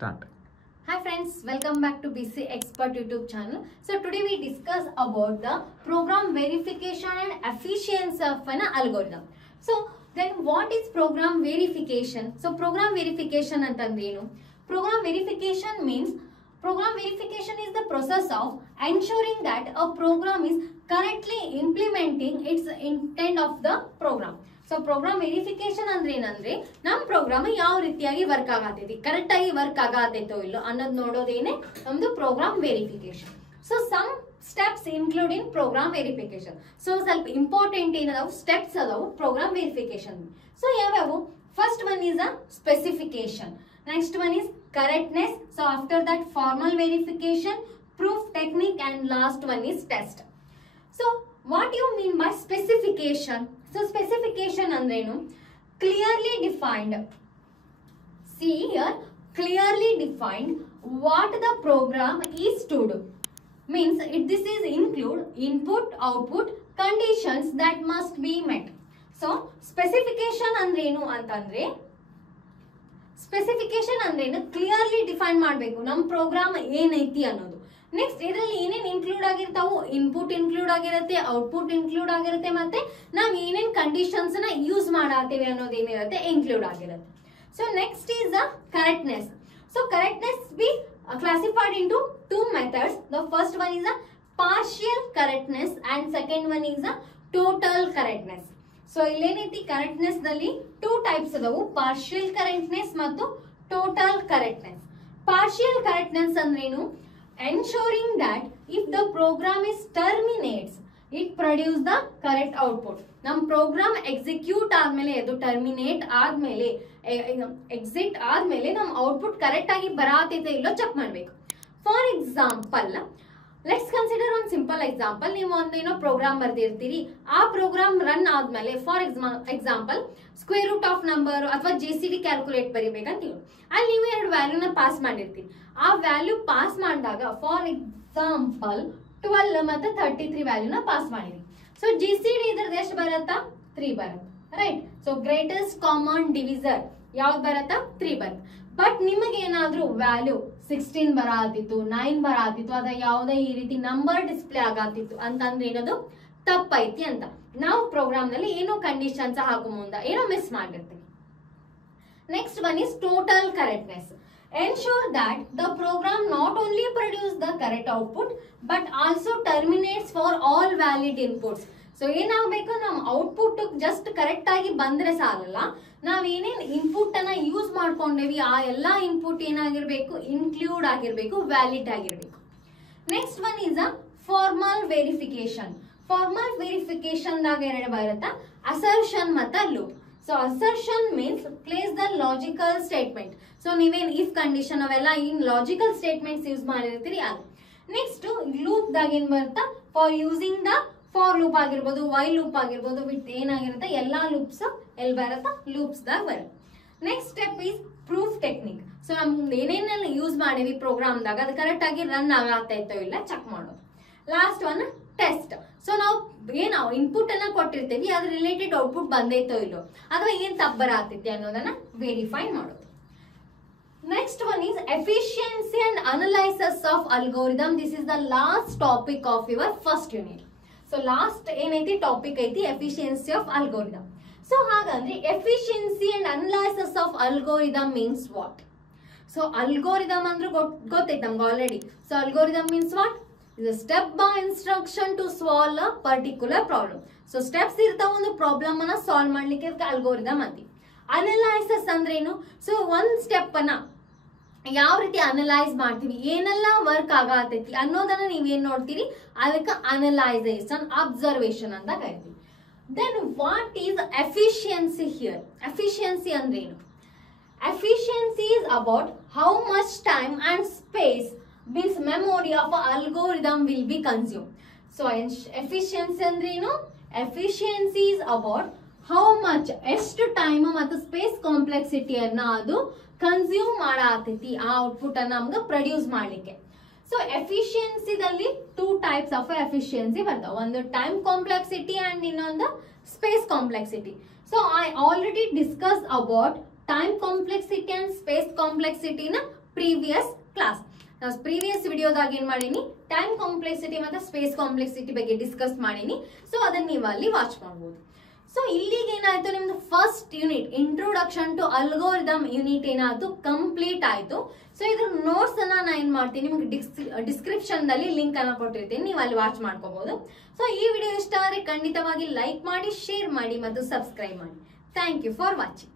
Start. Hi friends, welcome back to BC Expert YouTube channel. So today we discuss about the program verification and efficiency of an algorithm. So then what is program verification? So program verification antandrenu? Program verification means program verification is the process of ensuring that a program is correctly implementing its intent of the program. So program verification ಅಂದ್ರೆ ಏನಂದ್ರೆ ನಮ್ಮ program ಯಾವ ರೀತಿಯಾಗಿ work ಆಗತೈತಿ, correct ಆಗಿ work ಆಗತೈತೋ ಇಲ್ಲೋ ಅನ್ನೋದು ನೋಡೋದೇನೆ ನಮ್ದು program verification. So some steps include in program verification. So ಸ್ವಲ್ಪ ಇಂಪಾರ್ಟೆಂಟ್ ಏನದಾವು ಸ್ಟೆಪ್ಸ್ ಅದಾವು ಪ್ರೋಗ್ರಾಮ್ ವೆರಿಫಿಕೇಶನ್. ಸೊ ಯಾವ್ಯಾವು? First one is a specification, next one is correctness, so after that formal verification, proof technique and last one is test. So what you mean by specification? So specification andrenu? Clearly defined. See here, clearly defined what the program is to do. Means this is include input, output, conditions that must be met. So specification andrenu antandre, specification andrenu clearly define ಮಾಡಬೇಕು ನಮ್ಮ program ಏನೈತಿ ಅನ್ನೋದು. Next ಇದರಲ್ಲಿ ಏನೇನು include ಆಗಿರ್ತಾವು? Input include ಆಗಿರುತ್ತೆ, output include ಆಗಿರುತ್ತೆ, ಮತ್ತೆ ನಾವು ಏನೇನು ಕಂಡೀಷನ್ಸ್ ನ ಯೂಸ್ ಮಾಡಾತೀವಿ ಅನ್ನೋದು ಏನಿರುತ್ತೆ ಇನ್ಕ್ಲೂಡ್ ಆಗಿರುತ್ತೆ. So next is the correctness. So correctness be classified into two methods. The first one is the partial correctness and second one is the total correctness. So ಇಲ್ಲೇನೈತಿ correctness ನಲ್ಲಿ two types ಅದಾವು, partial correctness ಮತ್ತು total correctness. Partial correctness ಅಂದ್ರೇನು? Ensuring that if the program is terminates, it produce the correct output. Nam program execute ಆದ್ಮೇಲೆ ಅದು terminate ಆದ್ಮೇಲೆ exit ಆದ್ಮೇಲೆ ನಮ್ಮ output correct ಆಗಿ ಬರಾತೈತೆ ಇಲ್ಲೋ ಚೆಕ್ ಮಾಡಬೇಕು. ಫಾರ್ ಎಕ್ಸಾಂಪಲ್, ಲೆಟ್ಸ್ ಕನ್ಸಿಡರ್ ಒಂದು ಸಿಂಪಲ್ ಎಕ್ಸಾಂಪಲ್. ನೀವು ಒಂದೇನೋ ಪ್ರೋಗ್ರಾಮ್ ಬರ್ದಿರ್ತೀರಿ, ಆ ಪ್ರೋಗ್ರಾಮ್ ರನ್ ಆದ್ಮೇಲೆ for example square root of number ಅಥವಾ GCD ಕ್ಯಾಲ್ಕುಲೇಟ್ ಬರಿಬೇಕಂತ ಹೇಳಿ ಅಲ್ಲಿ ನೀವು ಎರಡು ವ್ಯಾಲ್ಯೂನ ಪಾಸ್ ಮಾಡಿರ್ತೀರಿ. ಆ ವ್ಯಾಲ್ಯೂ ಪಾಸ್ ಮಾಡಿದಾಗ ಫಾರ್ ಎಕ್ಸಾಂಪಲ್ 12 ಮತ್ತೆ 33 ವ್ಯಾಲ್ಯೂನ ಪಾಸ್ ಮಾಡಿರಿ. ಸೊ GCD ಇದ್ರದ್ದು ಎಷ್ಟು ಬರತ್ತಾ? 3 ಬರುತ್ತೆ, right? So greatest common divisor ಯಾವ್ದು ಬರತ್ತಾ? 3 ಬರುತ್ತೆ. ಬಟ್ ನಿಮಗೆ ಏನಾದ್ರೂ ವ್ಯಾಲ್ಯೂ 16 ಬರಾತಿತ್ತು, 9 ಬರಾತಿತ್ತು, ಅದ ಯಾವುದೇ ಈ ರೀತಿ ನಂಬರ್ ಡಿಸ್ಪ್ಲೇ ಆಗತ್ತಿತ್ತು ಅಂತಂದ್ರೆ ಏನದು ತಪ್ಪೈತಿ ಅಂತ ನಾವು ಪ್ರೋಗ್ರಾಮ್ ನಲ್ಲಿ ಏನೋ ಕಂಡೀಷನ್ಸ್ ಹಾಕೋ ಮುಂದ ಏನೋ ಮಿಸ್ ಮಾಡಿರ್ತೀವಿ. Next one is total correctness. Ensure that the program not only produce the correct output but also terminates for all valid inputs. So ಏನಾಗಬೇಕು, ನಮ್ಮ ಔಟ್ಪುಟ್ ಜಸ್ಟ್ ಕರೆಕ್ಟ್ ಆಗಿ ಬಂದ್ರೆ ಸಾಲಲ್ಲ, ನಾವ್ ಏನೇನ್ ಇನ್ಪುಟ್ ಅನ್ನ ಯೂಸ್ ಮಾಡ್ಕೊಂಡೇವಿ ಆ ಎಲ್ಲಾ ಇನ್ಪುಟ್ ಏನಾಗಿರ್ಬೇಕು, ಇನ್ಕ್ಲೂಡ್ ಆಗಿರ್ಬೇಕು, ವ್ಯಾಲಿಡ್ ಆಗಿರ್ಬೇಕು. Next one is a formal verification. Formal verification ದಾಗ ಎರಡು ಬರುತ್ತಾ, ಅಸರ್ಷನ್ ಮತ್ತು loop. So assertion means place the logical statement. So ನೀವೇನ್ ಇಫ್ ಕಂಡೀಷನ್ ಅವೆಲ್ಲ ಇನ್ ಲಾಜಿಕಲ್ ಸ್ಟೇಟ್ಮೆಂಟ್ಸ್ ಯೂಸ್ ಮಾಡಿರ್ತೀರಿ ಅದು. ನೆಕ್ಸ್ಟ್ ಲೂಪ್ ದಾಗ ಏನ್ ಬರುತ್ತಾ, for using the for loop ಆಗಿರ್ಬೋದು, ವೈಲ್ ಲೂಪ್ ಆಗಿರ್ಬೋದು, ವಿತ್ ಏನಾಗಿರುತ್ತೆ ಎಲ್ಲಾ ಲೂಪ್ಸ್ ಎಲ್ಲಿ ಬರುತ್ತಾ ಲೂಪ್ಸ್ ದಾಗ ಬರುತ್ತೆ. Next step is proof technique. So ನಮ್ ಏನೇನೆಲ್ಲ ಯೂಸ್ ಮಾಡಿವಿ ಪ್ರೋಗ್ರಾಮ್ ದಾಗ ಅದು ಕರೆಕ್ಟ್ ಆಗಿ ರನ್ ಆಗತ್ತೈತೋ ಇಲ್ಲ ಚೆಕ್ ಮಾಡೋದು. Last one test. ಸೊ ನಾವು ಏನ್ ಇನ್ಪುಟ್ ಅನ್ನ ಕೊಟ್ಟಿರ್ತೀವಿ ಅದ್ರ ರಿಲೇಟೆಡ್ ಔಟ್ಪುಟ್ ಬಂದೈತೋ ಇಲ್ಲೋ ಅಥವಾ ಏನ್ ತಪ್ಪು ಬರತೈತಿ ಅನ್ನೋದನ್ನ ವೆರಿಫೈ ಮಾಡೋದು. Next one is efficiency and analysis of algorithm. This is the last topic of your first unit. So last ಏನೈತಿ ಟಾಪಿಕ್ ಐತಿ efficiency of algorithm. So ಹಾಗಂದ್ರೆ efficiency and analysis of algorithm means what? So algorithm ಅಂದ್ರೆ ಗೊತ್ತೈತಿ ನಮ್ಗೆ already. So algorithm means what? Is a step by instruction to solve a particular problem. So steps ಇರ್ತಾವ ಒಂದು problem ಅನ್ನ solve ಮಾಡ್ಲಿಕ್ಕೆ algorithm ಅಂತೀವಿ. Analyses ಅಂದ್ರೆ ಏನು? ಸೊ ಒಂದ್ ಸ್ಟೆಪ್ ಅನ್ನ ಯಾವ ರೀತಿ ಅನಲೈಸ್ ಮಾಡ್ತೀವಿ, ಏನೆಲ್ಲ ವರ್ಕ್ ಆಗತೈತಿ ಅನ್ನೋದನ್ನ ನೀವೇನ್ ನೋಡ್ತೀರಿ, ಅದಕ್ಕೆ ಅನಲೈಸೇಷನ್ ಅಬ್ಸರ್ವೇಷನ್ ಅಂತ ಕರಿತೀವಿ. Then what is efficiency here? Efficiency ಅಂದ್ರೆ ಏನು? Efficiency is about how much time and space means memory of an algorithm will be consumed. So efficiency ಅಂದ್ರೆ ಏನು? Efficiency is about how much ಎಷ್ಟು ಟೈಮ್ ಮತ್ತು space complexity ಅನ್ನ ಅದು consume ಮಾಡಾತೈತಿ ಆ output ಅನ್ನ ನಮ್ಗೆ ಪ್ರೊಡ್ಯೂಸ್ ಮಾಡ್ಲಿಕ್ಕೆ. ಸೊ ಎಫಿಷಿಯನ್ಸಿದಲ್ಲಿ ಟೂ ಟೈಪ್ಸ್ ಆಫ್ ಎಫಿಷಿಯನ್ಸಿ ಬರ್ತಾವ, ಒಂದು ಟೈಮ್ ಕಾಂಪ್ಲೆಕ್ಸಿಟಿ ಅಂಡ್ ಇನ್ನೊಂದು space complexity. So I already discuss about time complexity and space complexity na previous class. ನಾವು ಪ್ರೀವಿಯಸ್ ವಿಡಿಯೋದಾಗ ಏನ್ ಮಾಡೀನಿ, ಟೈಮ್ ಕಾಂಪ್ಲೆಕ್ಸಿಟಿ ಮತ್ತೆ ಸ್ಪೇಸ್ ಕಾಂಪ್ಲೆಕ್ಸಿಟಿ ಬಗ್ಗೆ ಡಿಸ್ಕಸ್ ಮಾಡೀನಿ. ಸೊ ಅದನ್ನ ನೀವು ಅಲ್ಲಿ ವಾಚ್ ಮಾಡಬಹುದು. ಸೊ ಇಲ್ಲಿಗೆ ಏನಾಯ್ತು, ನಿಮ್ದು first unit introduction to algorithm unit ಏನಾಯ್ತು, ಕಂಪ್ಲೀಟ್ ಆಯ್ತು. ಸೊ ಇದ್ರ ನೋಟ್ಸ್ ಅನ್ನ ನಾ ಏನ್ ಮಾಡ್ತೀನಿ, ನಿಮ್ಗೆ ಡಿಸ್ಕ್ರಿಪ್ಷನ್ ದಲ್ಲಿ ಲಿಂಕ್ ಅನ್ನ ಕೊಟ್ಟಿರ್ತೀನಿ, ನೀವು ಅಲ್ಲಿ ವಾಚ್ ಮಾಡ್ಕೋಬಹುದು. ಸೊ ಈ ವಿಡಿಯೋ ಇಷ್ಟ ಆದರೆ ಖಂಡಿತವಾಗಿ ಲೈಕ್ ಮಾಡಿ, ಶೇರ್ ಮಾಡಿ ಮತ್ತು ಸಬ್ಸ್ಕ್ರೈಬ್ ಮಾಡಿ. Thank you for watching.